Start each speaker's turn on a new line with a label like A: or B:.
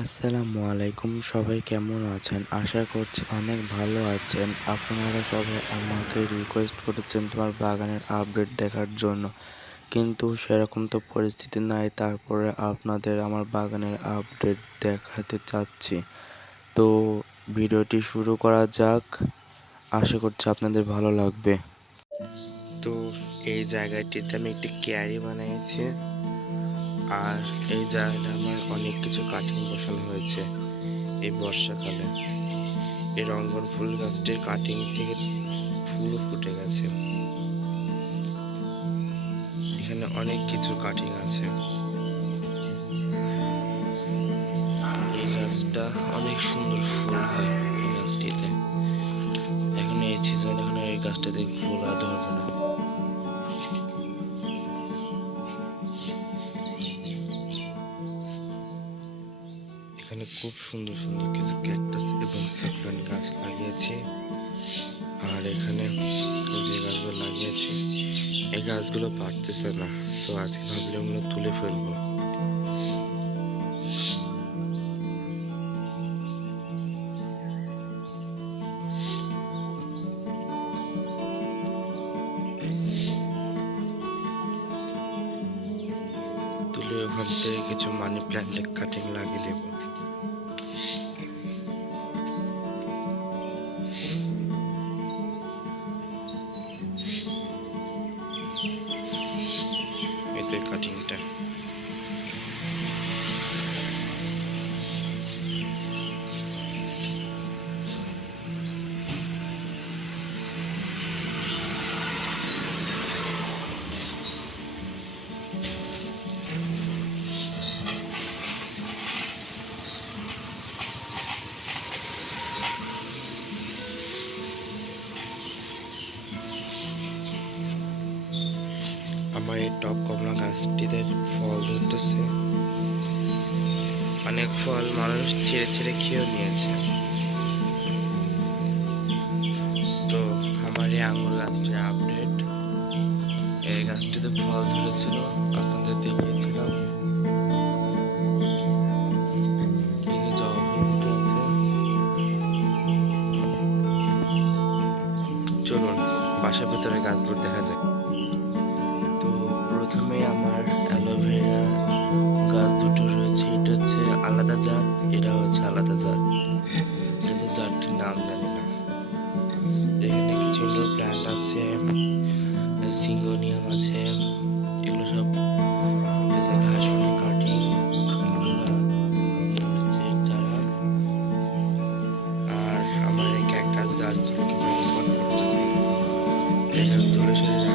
A: আসসালামু আলাইকুম, সবাই কেমন আছেন? আশা করছি অনেক ভালো আছেন। আপনারা সবাই আমাকে রিকোয়েস্ট করেছেন তোমার বাগানের আপডেট দেখার জন্য। কিন্তু সেরকম তো পরিস্থিতি নাই, তারপরে আপনাদের আমার বাগানের আপডেট দেখাতে চাচ্ছি। তো ভিডিওটি শুরু করা যাক। আশা করছি আপনাদের ভালো লাগবে। তো এই জায়গাটিতে আমি একটি ক্যারি বানিয়েছি। আর এই জায়গাটা আমার অনেক কিছু কাটিং বসানো হয়েছে এই বর্ষাকালে। এই রঙ্গন ফুল গাছটির কাটিং থেকে ফুলও ফুটে গেছে। এখানে অনেক কিছু কাটিং আছে। এই গাছটা অনেক সুন্দর ফুল হয় এই গাছটিতে। এখন এই সিজন এখন এই গাছটাতে ফুল আর ধরবে না। এখানে খুব সুন্দর সুন্দর কিছু ক্যাকটাস এবং সাকুরান গাছ লাগিয়েছে। আর এখানে যে গাছগুলো লাগিয়েছে। এই গাছগুলো পারতেছে না, তো আজকে ভাবলে আমরা তুলে ফেলব। ওখান থেকে কিছু মানি প্ল্যান্টের কাটিং লাগিয়ে দেবো আমার এই টপ কমলা গাছটিতে ফল ধরতেছে। অনেক ফল মানুষ ছিঁড়ে ছিঁড়ে খেয়েও নিয়েছে। তো আমার এই আঙুর গাছটির আপডেট এই গাছটিতে ফল ধরেছিল, আপনাদের দেখিয়েছিলাম। চলুন, বাসার ভিতরে গাছগুলো দেখা যায় আলাদা জাত, এটা হচ্ছে আলাদা জাত। এটা জাতটির নাম জানি না। এখানে কিছু ইনডোর প্ল্যান্ট আছে সিঙ্গোনিয়াম আছে, এগুলো সব এখানে হাঁসফুল কাটিং আর আমার এই ক্যাকটাস রিপোর্ট করতেছি এখানে তুলে সরে